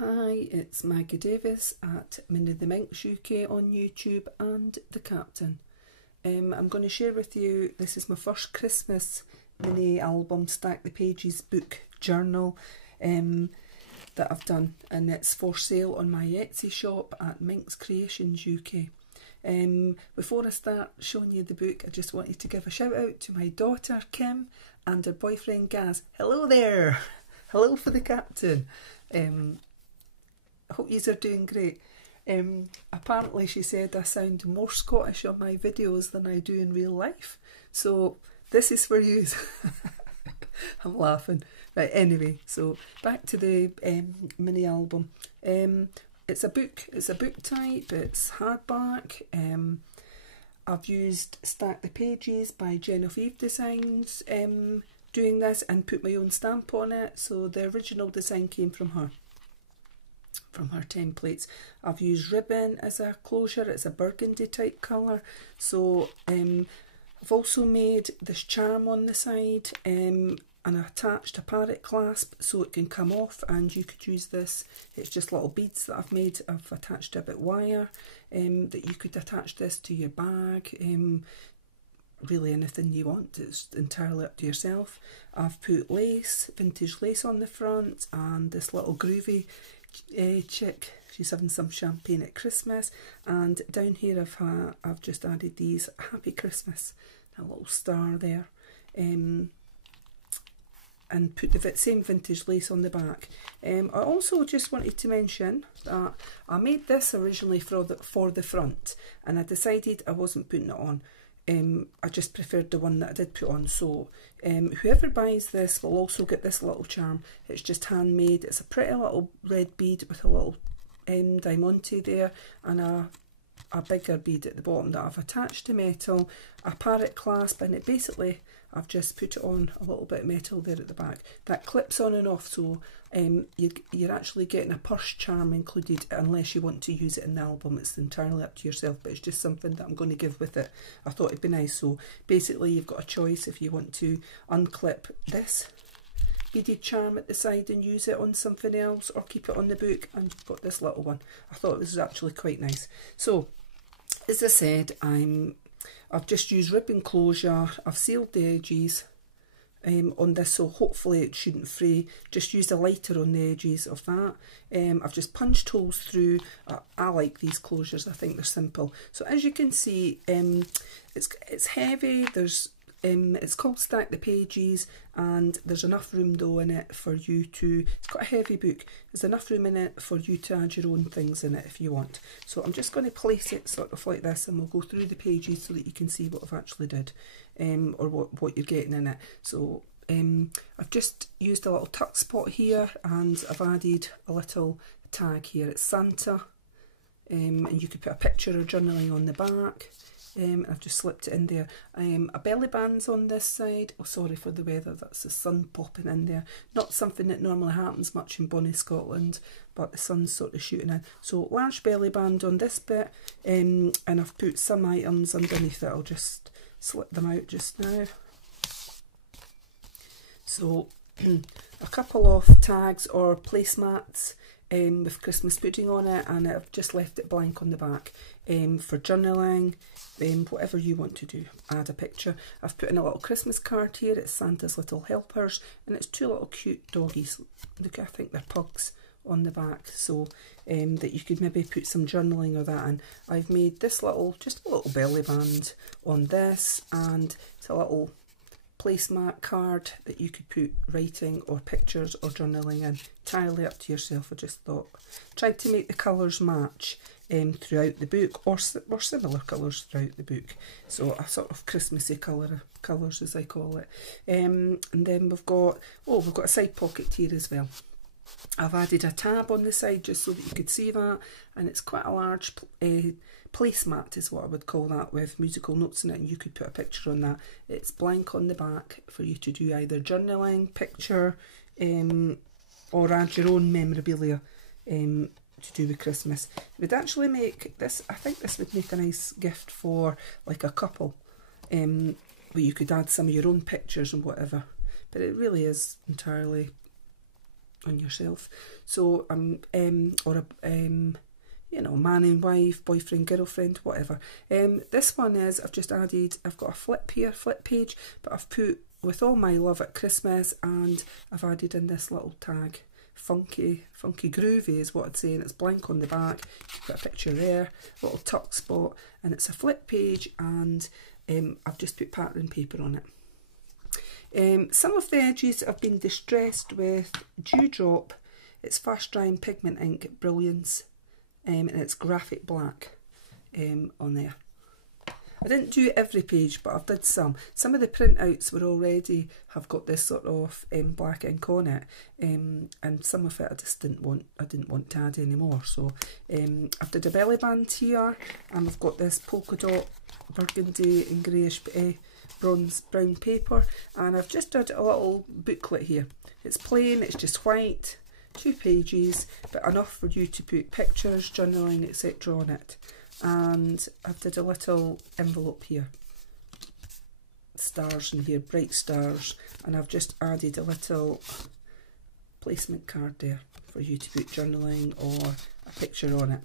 Hi, it's Maggie Davis at MinxCreationsUK on YouTube and The Captain. I'm going to share with you, this is my first Christmas mini album, Stack the Pages book journal that I've done, and it's for sale on my Etsy shop at MinxCreationsUK. Before I start showing you the book, I just wanted to give a shout out to my daughter Kim and her boyfriend Gaz. Hello there! Hello for the Captain. I hope you are doing great. Apparently she said I sound more Scottish on my videos than I do in real life. So this is for you. I'm laughing. Right, anyway, so back to the mini album. It's a book type, it's hardback. I've used Stack the Pages by Jenofevedesigns doing this and put my own stamp on it. So the original design came from her templates. I've used ribbon as a closure. It's a burgundy type colour. So I've also made this charm on the side and I attached a parrot clasp so it can come off, and you could use this. It's just little beads that I've made. I've attached a bit of wire that you could attach this to your bag. Really anything you want, it's entirely up to yourself. I've put lace, vintage lace on the front, and this little groovy chick, she's having some champagne at Christmas, and down here I've just added these Happy Christmas, a little star there, and put the same vintage lace on the back. I also just wanted to mention that I made this originally for the front, and I decided I wasn't putting it on. I just preferred the one that I did put on. So whoever buys this will also get this little charm. It's just handmade. It's a pretty little red bead with a little diamante there, and a bigger bead at the bottom that I've attached to metal, a parrot clasp, and it basically, I've just put it on a little bit of metal there at the back. That clips on and off, so you're actually getting a purse charm included, unless you want to use it in the album. It's entirely up to yourself, but it's just something that I'm going to give with it. I thought it'd be nice. So basically you've got a choice if you want to unclip this beaded charm at the side and use it on something else, or keep it on the book, and you've got this little one. I thought this was actually quite nice. So as I said, I've just used ribbon closure. I've sealed the edges on this, so hopefully it shouldn't fray. Just used a lighter on the edges of that. I've just punched holes through. I like these closures, I think they're simple. So as you can see, it's heavy. It's called Stack the Pages, and there's enough room though in it for you to, it's got a heavy book, there's enough room in it for you to add your own things in it if you want. So I'm just going to place it sort of like this, and we'll go through the pages so that you can see what I've actually did, or what you're getting in it. So I've just used a little tuck spot here, and I've added a little tag here. It's Santa, and you could put a picture or journaling on the back. I've just slipped it in there. A belly band's on this side. Oh, sorry for the weather, that's the sun popping in there. Not something that normally happens much in Bonnie, Scotland, but the sun's sort of shooting in. So large belly band on this bit, and I've put some items underneath it. I'll just slip them out just now. So a couple of tags or placemats with Christmas pudding on it, and I've just left it blank on the back for journaling, whatever you want to do. Add a picture. I've put in a little Christmas card here. It's Santa's Little Helpers, and it's two little cute doggies. Look, I think they're pugs on the back, so that you could maybe put some journaling or that in. I've made this just a little belly band on this, and it's a little placemat card that you could put writing or pictures or journaling in. Entirely up to yourself. I just tried to make the colours match throughout the book, or similar colours throughout the book. So a sort of Christmassy colours, as I call it. And then we've got a side pocket here as well. I've added a tab on the side just so that you could see that, and it's quite a large placemat is what I would call that, with musical notes in it, and you could put a picture on that. It's blank on the back for you to do either journaling, picture, or add your own memorabilia to do with Christmas. It would actually make this, I think this would make a nice gift for like a couple, where you could add some of your own pictures and whatever, but it really is entirely on yourself. So or a you know, man and wife, boyfriend, girlfriend, whatever. This one is, I've just added, I've got a flip here, flip page, but I've put with all my love at Christmas, and I've added in this little tag. Funky groovy is what I'd say, and it's blank on the back. You put a picture there, little tuck spot, and it's a flip page, and I've just put pattern paper on it. Some of the edges have been distressed with Dewdrop. It's fast drying pigment ink, Brilliance, and it's graphic black on there. I didn't do every page, but I've did some. Some of the printouts were already have got this sort of black ink on it, and some of it I just didn't want to add anymore. So I've did a belly band here, and I've got this polka dot burgundy and greyish brown paper, and I've just did a little booklet here. It's plain, it's just white, 2 pages, but enough for you to put pictures, journaling, etc. on it. And I've did a little envelope here, stars in here, bright stars, and I've just added a little placement card there for you to put journaling or a picture on it.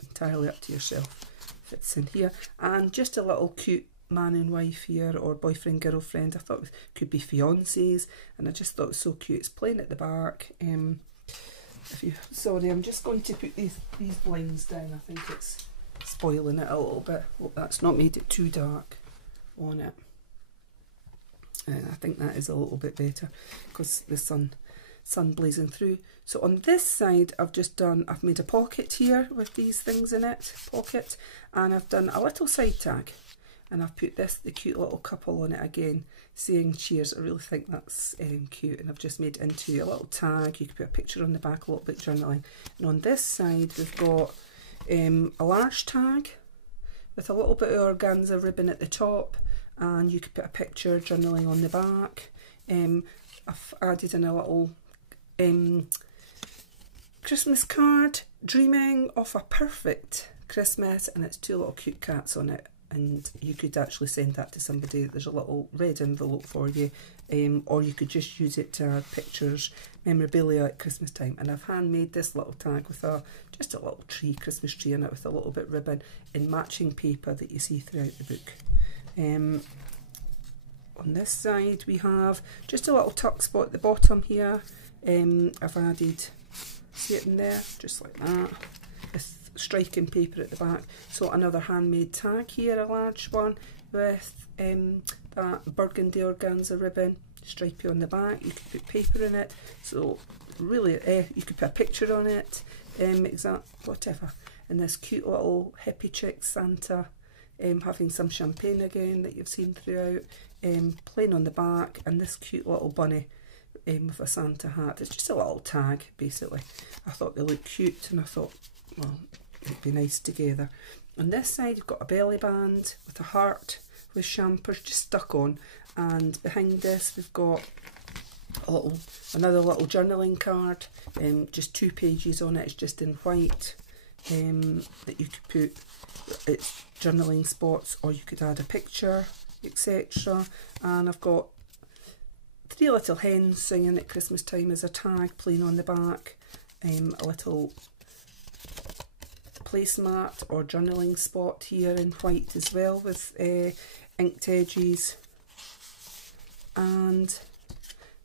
Entirely up to yourself. Fits in here, and just a little cute man and wife here, or boyfriend, girlfriend. I thought it could be fiancés, and I just thought it was so cute. It's plain at the back. Sorry, I'm just going to put these blinds down. I think it's spoiling it a little bit. Hope that's not made it too dark on it. I think that is a little bit better because the sun blazing through. So on this side, I've made a pocket here with these things in it, pocket, and I've done a little side tag, and I've put the cute little couple on it again, saying cheers. I really think that's cute, and I've just made it into a little tag. You can put a picture on the back, a little bit journaling. And on this side, we've got a large tag with a little bit of organza ribbon at the top, and you could put a picture, journaling on the back. I've added in a little Christmas card, dreaming of a perfect Christmas, and it's 2 little cute cats on it, and you could actually send that to somebody. There's a little red envelope for you, or you could just use it to add pictures, memorabilia at Christmas time. And I've handmade this little tag with just a little Christmas tree in it, with a little bit of ribbon in matching paper that you see throughout the book. On this side we have just a little tuck spot at the bottom here. I've added, see it in there, just like that, with striking paper at the back. So another handmade tag here, a large one with that burgundy organza ribbon, stripey on the back. You could put paper in it, so really you could put a picture on it, whatever. And this cute little hippie chick Santa, having some champagne again that you've seen throughout, plain on the back, and this cute little bunny with a Santa hat. It's just a little tag basically. I thought they looked cute, and I thought, well, it'd be nice together. On this side you've got a belly band with a heart with champers just stuck on, and behind this we've got another little journaling card, just 2 pages on it. It's just in white, that you could put its journaling spots, or you could add a picture, etc. And I've got 3 little hens singing at Christmas time as a tag, plain on the back, a little placemat or journaling spot here in white as well, with inked edges, and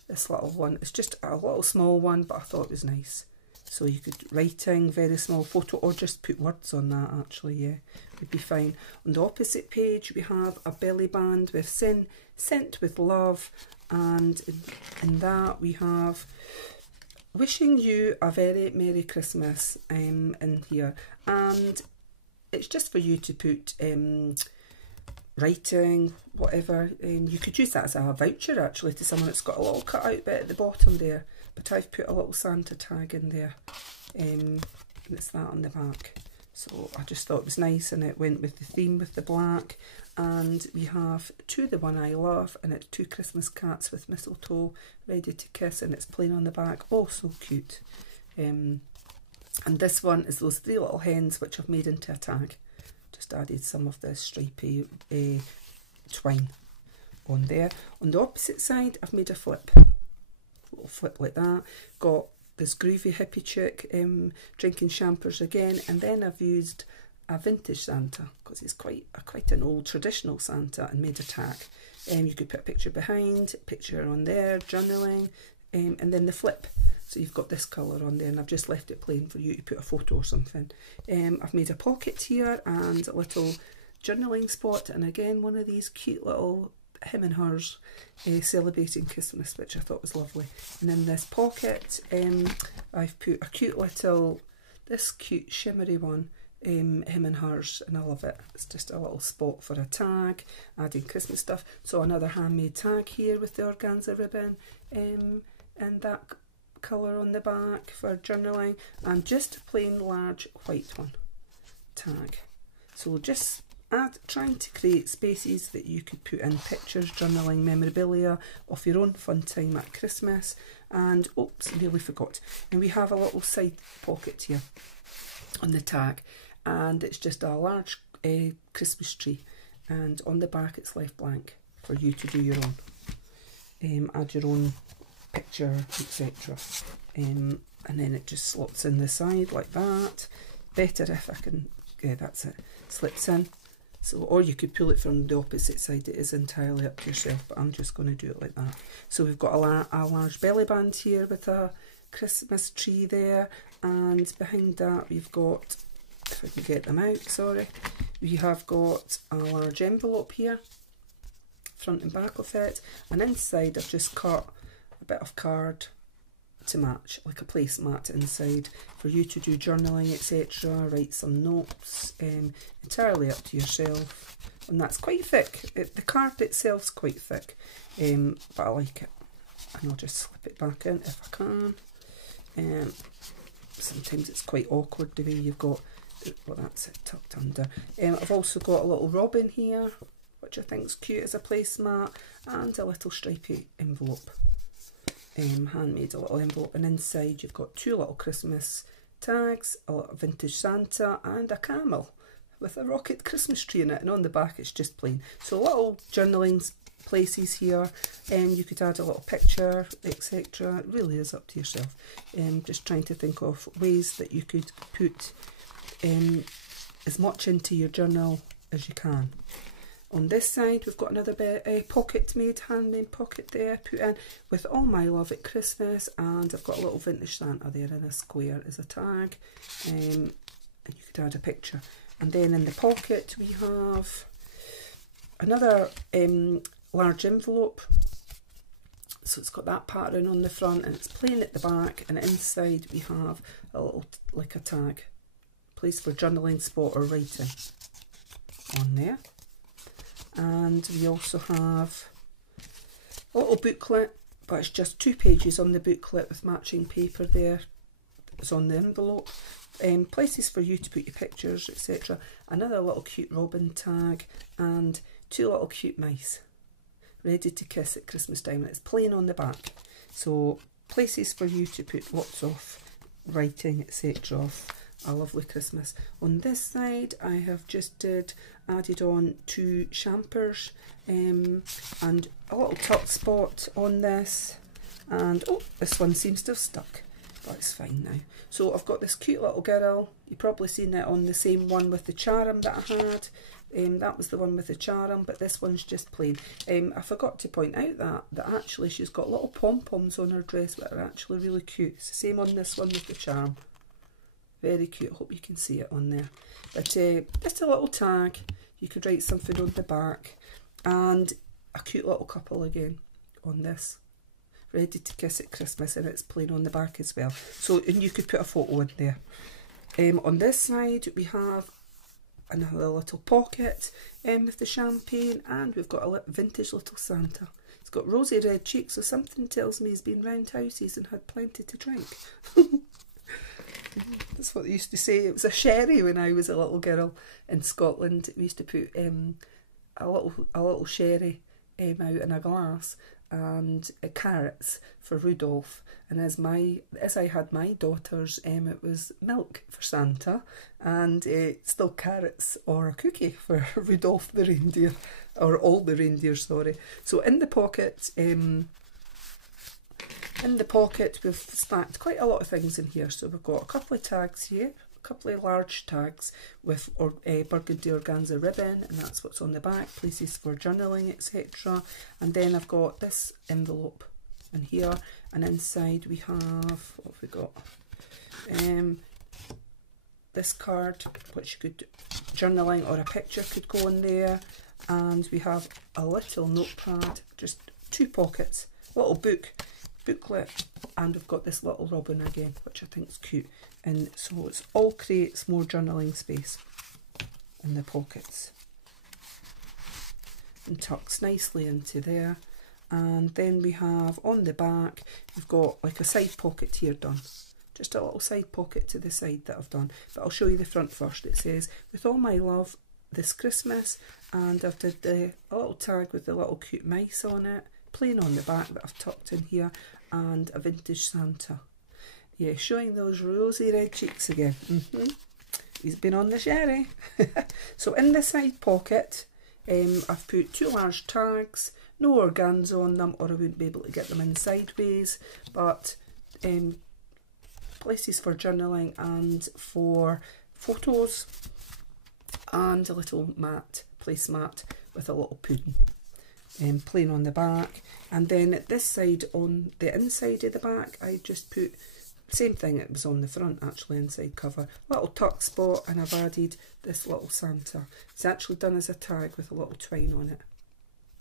this little one. It's just a little small one, but I thought it was nice. So you could writing, very small photo, or just put words on that actually, yeah, would be fine. On the opposite page we have a belly band with sent with love, and in that we have wishing you a very Merry Christmas in here, and it's just for you to put writing, whatever. You could use that as a voucher actually to someone. It's got a little cut out bit at the bottom there, but I've put a little Santa tag in there, and it's that on the back. So I just thought it was nice, and it went with the theme with the black. And we have To the One I Love, and it's 2 Christmas cats with mistletoe ready to kiss, and it's plain on the back. Oh, so cute. And this one is those 3 little hens which I've made into a tag. Just added some of this stripy twine on there. On the opposite side I've made a flip, little flip like that. Got this groovy hippie chick drinking champers again, and then I've used a vintage Santa because it's quite an old traditional Santa, and made a tag. You could put a picture behind, picture on there, journaling, and then the flip. So you've got this colour on there, and I've just left it plain for you to put a photo or something. I've made a pocket here and a little journaling spot, and again one of these cute little him and hers celebrating Christmas, which I thought was lovely. And in this pocket I've put a cute little, this cute shimmery one, him and hers, and I love it. It's just a little spot for a tag, adding Christmas stuff. So another handmade tag here with the organza ribbon, and that colour on the back for journaling, and just a plain large white one tag. So just trying to create spaces that you could put in pictures, journaling, memorabilia of your own fun time at Christmas. And oops, nearly forgot, and we have a little side pocket here on the tag, and it's just a large Christmas tree, and on the back it's left blank for you to do your own, add your own picture, etc. And then it just slots in the side like that. Better if I can, yeah, that's it, slips in. So, or you could pull it from the opposite side, it is entirely up to yourself, but I'm just going to do it like that. So we've got a large belly band here with a Christmas tree there, and behind that we've got, if I can get them out, sorry, we have got a large envelope here, front and back of it, and inside I've just cut a bit of card to match, like a placemat inside, for you to do journaling, etc., write some notes, entirely up to yourself. And that's quite thick, the card itself's quite thick, but I like it, and I'll just slip it back in if I can. Sometimes it's quite awkward the way you've got, well, that's it, tucked under. I've also got a little robin here, which I think's cute as a placemat, and a little stripy envelope. Handmade a little envelope, and inside you've got two little Christmas tags, a little vintage Santa, and a camel with a rocket Christmas tree in it, and on the back it's just plain. So little journaling places here, you could add a little picture, etc. It really is up to yourself. Just trying to think of ways that you could put as much into your journal as you can. On this side we've got another pocket made, handmade pocket there, put in with all my love at Christmas, and I've got a little vintage Santa there in a square as a tag, and you could add a picture. And then in the pocket we have another large envelope, so it's got that pattern on the front and it's plain at the back, and inside we have a little, like a tag, place for journaling, spot or writing on there. And we also have a little booklet, but it's just 2 pages on the booklet with matching paper there. It's on the envelope. Places for you to put your pictures, etc. Another little cute robin tag, and 2 little cute mice ready to kiss at Christmas time, and it's plain on the back. So places for you to put lots of writing, etc. of a lovely Christmas. On this side I have just added on 2 champers, and a little tuck spot on this, and oh, this one seems to have stuck, but it's fine now. So I've got this cute little girl, you've probably seen it on the same one with the charm that I had. That was the one with the charm, but this one's just plain. I forgot to point out that actually she's got little pom-poms on her dress that are actually really cute. It's the same on this one with the charm. Very cute, hope you can see it on there. But just a little tag, you could write something on the back, and a cute little couple again on this, ready to kiss at Christmas, and it's plain on the back as well. So, and you could put a photo in there. On this side we have another little pocket with the champagne, and we've got a vintage little Santa. He's got rosy red cheeks, so something tells me he's been round houses and had plenty to drink. That's what they used to say. It was a sherry when I was a little girl in Scotland. We used to put a little sherry out in a glass, and carrots for Rudolph. And as I had my daughters, it was milk for Santa, and still carrots or a cookie for Rudolph the reindeer, or all the reindeer, sorry. So in the pocket In the pocket we've stacked quite a lot of things in here. So we've got a couple of tags here, a couple of large tags with burgundy organza ribbon, and that's what's on the back, places for journaling, etc. And then I've got this envelope in here, and inside we have, what have we got? This card, which could, journaling or a picture could go in there, and we have a little notepad, just 2 pockets, little booklet, and we've got this little robin again, which I think is cute, and so it all creates more journaling space in the pockets and tucks nicely into there. And then we have on the back, we've got like a side pocket here done. Just a little side pocket to the side that I've done, but I'll show you the front first. It says, "With all my love this Christmas," and I've did a little tag with the little cute mice on it, plain on the back that I've tucked in here, and a vintage Santa. Yeah, showing those rosy red cheeks again. He's been on the sherry. So in the side pocket, I've put 2 large tags, no organza on them, or I wouldn't be able to get them in sideways, but places for journaling and for photos, and a little mat, placemat with a little pudding, plain on the back. And then at this side, on the inside of the back, I just put same thing it was on the front, actually, inside cover, little tuck spot, and I've added this little Santa. It's actually done as a tag with a little twine on it,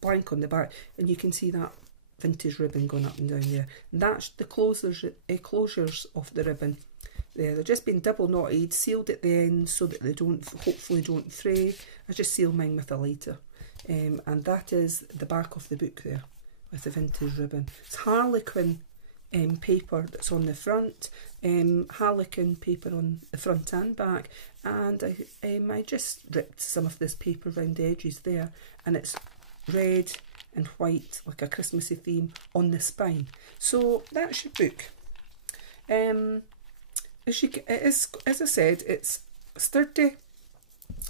blank on the back, and you can see that vintage ribbon going up and down there. And that's the closures of the ribbon there. They've just been double knotted, sealed at the end so that they don't, hopefully don't fray. I just seal mine with a lighter, and that is the back of the book there with the vintage ribbon. It's Harlequin paper that's on the front, Harlequin paper on the front and back, and I just ripped some of this paper around the edges there, and it's red and white, like a Christmassy theme on the spine. So that's your book. As I said, it's sturdy,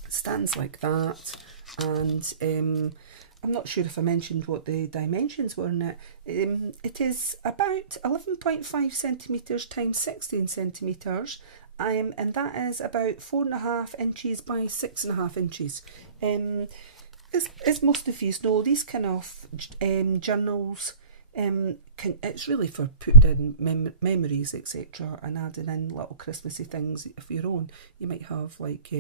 stands like that, and I'm not sure if I mentioned what the dimensions were in it. It is about 11.5 centimetres times 16 centimetres, and that is about 4.5 inches by 6.5 inches. As most of you know, these kind of journals, it's really for putting in memories, etc., and adding in little Christmassy things of your own. You might have like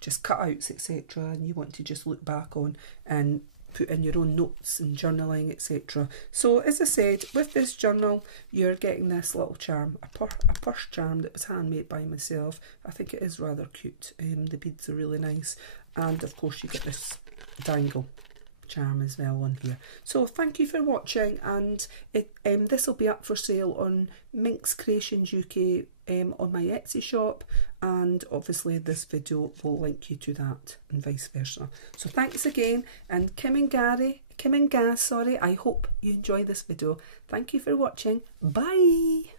just cutouts, etc., and you want to just look back on and put in your own notes and journaling, etc. So as I said, with this journal you're getting this little charm, a purse charm that was handmade by myself. I think it is rather cute. The beads are really nice, and of course you get this dangle charm as well on here. So thank you for watching, and this will be up for sale on MinxCreationsUK on my Etsy shop, and obviously this video will link you to that and vice versa. So thanks again, and Kim and Gaz, I hope you enjoy this video. Thank you for watching. Bye.